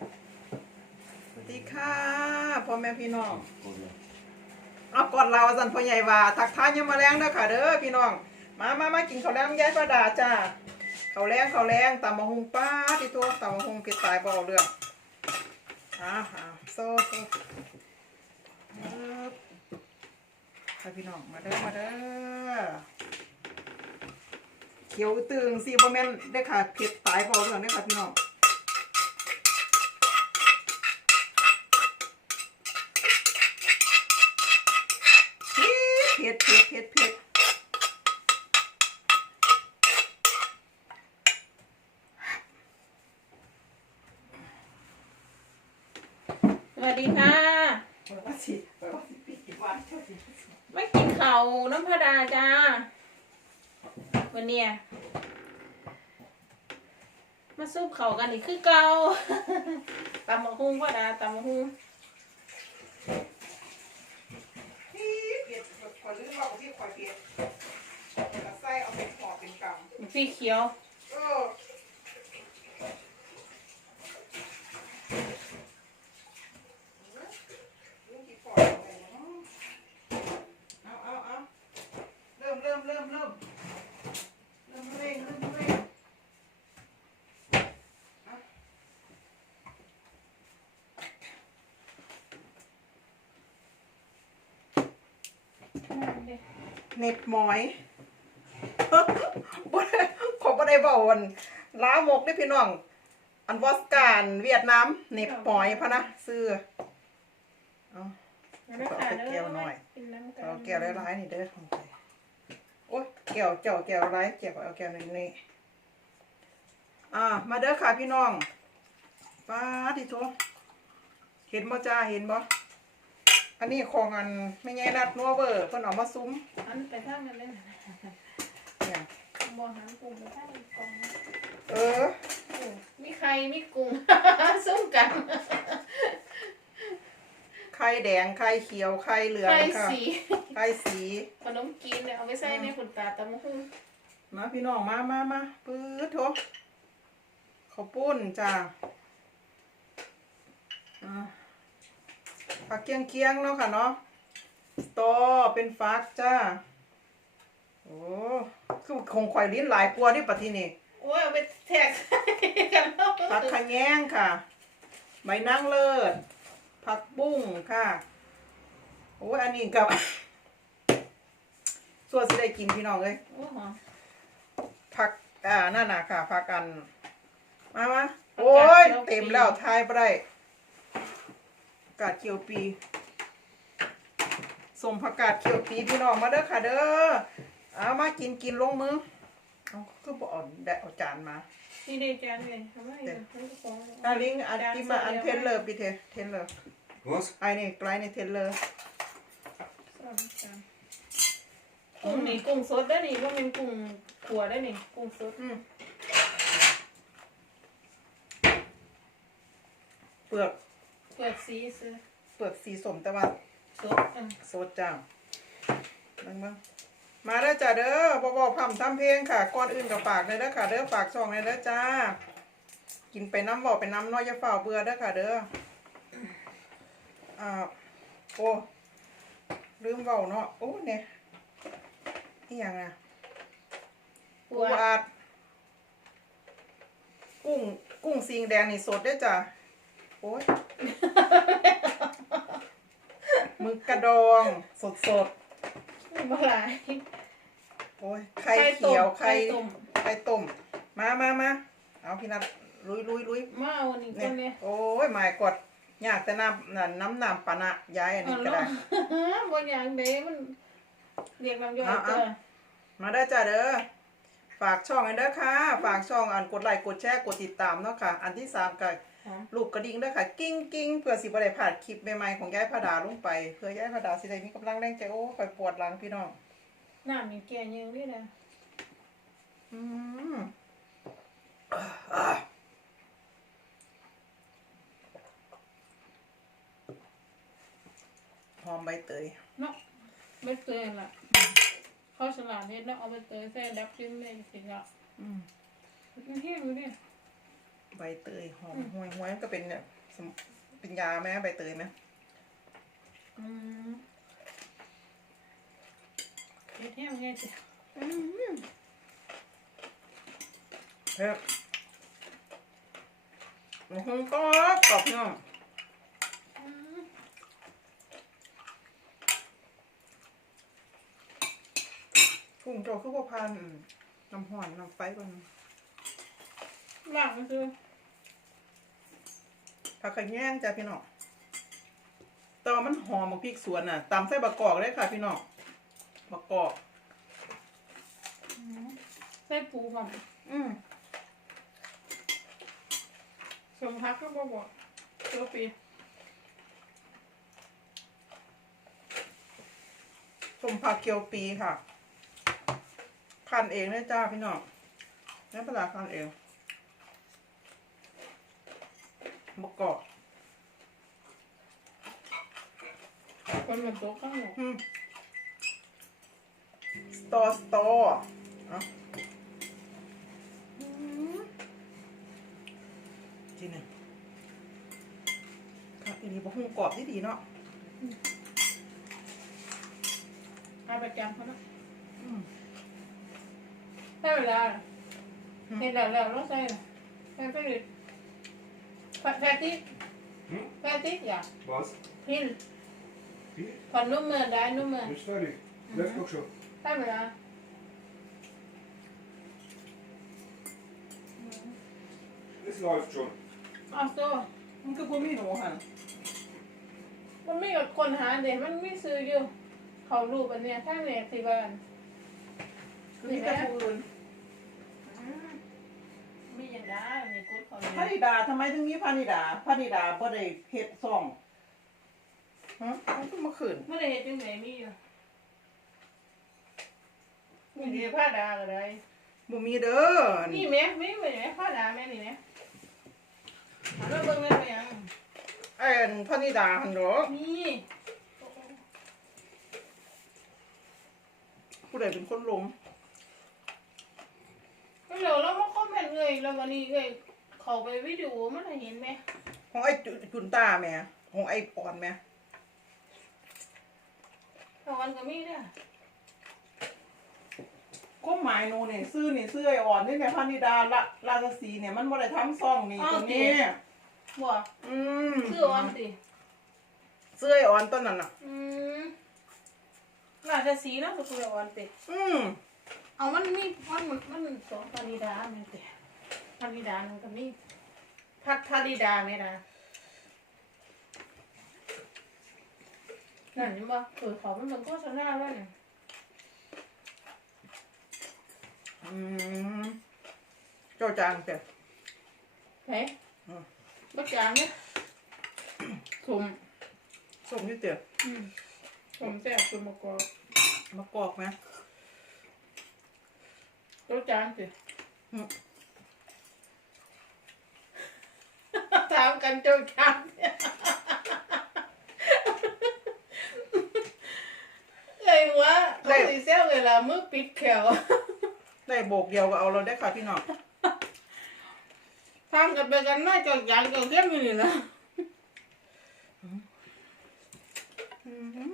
สวัสดีค่ะพ่อแม่พี่น้องเอาก่อนเราสันพ่อใหญ่ว่าทักทายยังมาแรงเด้อค่ะเด้อพี่น้อง มามามากินข้าวแล้งยายประดาจ้าข้าวแรงข้าวแรงตำมะฮุงป้าที่ตัวตำมะฮุงผิดตายบ่เอาเรื่องอ่าอ่าโซ่โซ่ปึ๊บค่ะพี่น้องมาเด้อมาเด้อเขียวตึงสีบ่แม่นได้อค่ะผิดตายบ่เอาเรื่องได้อค่ะพี่น้อง เผ็ดเผ็ดเผ็ดเผ็ดสวัสดีค่ะ ไม่กินเขาน้ำพระดาจ้า วันเนี้ยมาซุปเขากันอีกคือเก่าตำมะฮุ่งพระดาตำมะฮุ่ง เผ็ดขอลืมว่าพี่ขอเผ็ดแต่ไส้เอาเป็นห่อเป็นกำ สีเขียวเออลืมกี่ปอดไปเนาะเอาเอาเอาเริ่มเริ่มเริ่มเริ่มเริ่มเร่งเริ่มเร่งเน็ตหมอยบ่ได้ขอบ่ ได้เว้าอันลาวกเด้อพี่น้อง อันวอสการเวียดนามเน็ตหมอยพะนะซื้อเอาแล้วค่ะเด้แก้วหน่อยกินน้ำกันเอาแก้วร้ายๆนี่เด้อของไปโอ้ยแก้วเจ้าแก้วร้ายแก้วเอาแก้วนี้นี่อ่า มาเด้อค่ะพี่น้องป้าดิโทเห็นบ่จ้าเห็นบ่อันนี้ของอันไม่ใช่นัดนัวเวอร์เพิ่นเอามาซุ้มอันไปทางนั้นเลยเนี่ย บอหันกุ้งไปทางอีกกองนะเออโอ้มีใครมีกุ้ง ซุ่มกันไข่แดงไข่เขียวไข่เหลืองใครค่ะสีไข่สีขนมจีนเนี่ยเอาไปใส่ในขนตาตำมะฮุ่งมาพี่น้องมามามาปื๊ดโถข้าวปุ้นจ้าอ่าผักเคียงเคียงๆเนาะค่ะเนาะสตอเป็นฟักจ้า โอ้คือคงข่อยลิ้นหลายกลัวานี่ปะทีนี่โอ้ยเอาไปแท็กกันแล้วผักขะแยงค่ะ ใบนางเลิศผักบุ้งค่ะโอ้ยอันนี้กับส่วนสิได้กินพี่น้องเลยโอ้โหผักอ่านั่นน่ะค่ะผักกันมามาโอ้ยเต็มแล้วทายไปได้กาดเขียวปีสมผักกาดเขียวปีพี่น้องมาเด้อค่ะเด้อ เอามากินกินลงมือเอาคือบ่เอ่อนแดะเอาจานมานี่ได้จานเลยทำไมอะทั้งสองอาลิงอันที่มาอันเทนเลอร์พี่เทเทนเลอร์ Was? ไอ้นี่ไกลในเทนเลอร์สองจานกุ้งนี่กุ้งสดได้นี่ว่าเป็นกุ้งขัวได้นี่กุ้งสดอืมเปลือกเปิดสีซื้อเปลือกสีสมแต่ว่าสดอะสดจ้าเบิ่งเบิ่ง มาเด้อจ้าเด้อบ่บอพร่ำทำเพลงค่ะก่อนอื่นกับฝากเลยเด้อค่ะเด้อฝากช่องเลยเด้อจ้า กินไปน้ำบอกไปน้ำน้อยอย่าฝ่าเบื่อเด้อค่ะเด้ออ่าโอ้ลืมเว้าเนาะโอ้เนี่ยนี่ยังอะปูอัด กุ้งกุ้งสิงแดงนี่สดเด้อจ้าโอ้ยมึกกระดองสดสด ๆมาหลายโอ้ยไข่เขียวไข่ต้มไข่ต้ม มามามาเอาพี่นัทลุยลุยลุยมาเอาอันนี้ก่เนี่อยนเนี่ยโอ้ยหมายกดอยากแต่น้ำนั่นน้ำน้ำปานะย้ายอันนี้ก็ได้บางอย่างเด้มันเรียกน้ำย่อยเอาเอาเจ้ามาได้อจ้าเด้อฝากช่องให้เด้อค่ะ ฝากช่องอันกดไลค์กดแชร์กดติดตามเนาะค่ะ อันที่สามก็ ลูกกระดิ่งเด้อค่ะ กิ้งกิ้งเพื่อสิบ่ได้พลาดคลิปใหม่ๆของยายพดาลงไปเพื่อยายพดาสิได้มีกำลังแรงใจโอ้คอยปวดหลังพี่น้องน้ำมีแก่ยังด้วยนะอืมหอมใบเตยเนาะใบเตยล่ะข้าวสลัดเฮ็ดเนาะเอาใบเตยใส่ดับจิ้มเลยสิเนาะอืมมันเท่ดูดิ ใบเตยหอมห่วยห่วยก็เป็นเนี่ยสมเป็นยาไหมใบเตยไหมอืมเฮ็ดแห้งไงสิอืมเฮ้ยโอ้โหก็กรอบเนาะอืมกุ้งโจคือพวกพันอืมน้ำห่อนน้ำไฟก่อนล่างมันคือ ผักขะแยงจ้ะพี่น้องแตอนมันหอมของพริกสวนน่ะตำใส่บะกอกเลยค่ะ พี่น้องบะกอกอืมใส่ปูก่อนอืมสมพักก็บอกบอกตัวปีส้มผักเกียวปีค่ะ คันเองเลยจ้าพี่น้องนี่ปลาคันเอง บะกอกคนมันโต๊ะข้างหลังอืมสตอสตอเอาอืมจีเนี่ยครับอีนี้บะฮุงกรอบที่ดีเนาะเอาประจำเขานะอืมได้เวลาเห็นแล้วแล้วต้องใส่น่ะใส่ไปเลย แฟร์ติ๊ก Hm? แฟร์ติ๊กอย่า Was? พิน Wie? ผ่อนนุ่มเมือได้นุ่มเมือ Ist fertig. Läuft doch schon. ได้เวลา Es läuft schon. เอาโซ่มันคือพวกมีหนูค่ะมันไม่กับคนหาเด็กมันไม่ซื้ออยู่ เขารูปอันเนี้ยถ้าแหนกสิบ้านคือมีแต่ผู้อื่น มีอย่างได้มีกุ๊ดเขา พระนิดาทำไมถึงมีพระนิดาพระนิดาบ่ได้เฮ็ดซ่องฮะมันก็มาขืนไม่ได้เห็นจังไหนมีอยู่มีดีผ้าดาก็ได้บ่มีเด้อนี่แม่ไม่ไม่แม่ผ้าดาแม่นี่แม่หันมาเบิ่งแม่ไปยังไอ้อันพระนิดาหั่นดอกนี่ผู้ใดเป็นคนลงก็เดี๋ยวเรามาคอมเมนต์เลยแล้ววันนี้เลย เขาไปวิดีโอมันให้เห็นไหมของไอ้จุจุนตาแหม่ของไอ้ปอนแหม่ตะวันก็มีเนี่ยก็หมายหนูนี่ซื้อนี่ซื้อไอ้อ่อนนี่แม่พระนิดาละราชสีเนี่ยมันบ่ได้ทำซ่องนี่ตรงนี้บ่อืมซื้อออนสิซื้อไอ้อ่อนต้นนั้นน่ะ อืมน่าจะสีเนาะสุกุลออนเป็ดอืมเอามันมีมันมันมันสองพานิดาแม่นแต่พานิดามันก็มีพัดพานิดาแม่นะนั่นเห็นบ่เปิดเขามันเป็นโฆษณาแล้วเนี่ยอืมเจ้าจางแต่เฮ้ยบักจางเนี่ยสมส้มอยู่เต๋ออืมสมแซ่บสมมะกอกมะกอกไหมตัวจางสิอืม ถามกันเจ้าจางเนี่ยเลยหัวเขาสีเซลเลยล่ะมือปิดแขวได้โบกเดียวก็เอาเราได้ค่ะพี่น้องทำกันไปกันมาจนยางจนเข้มอยู่นี่นะอืม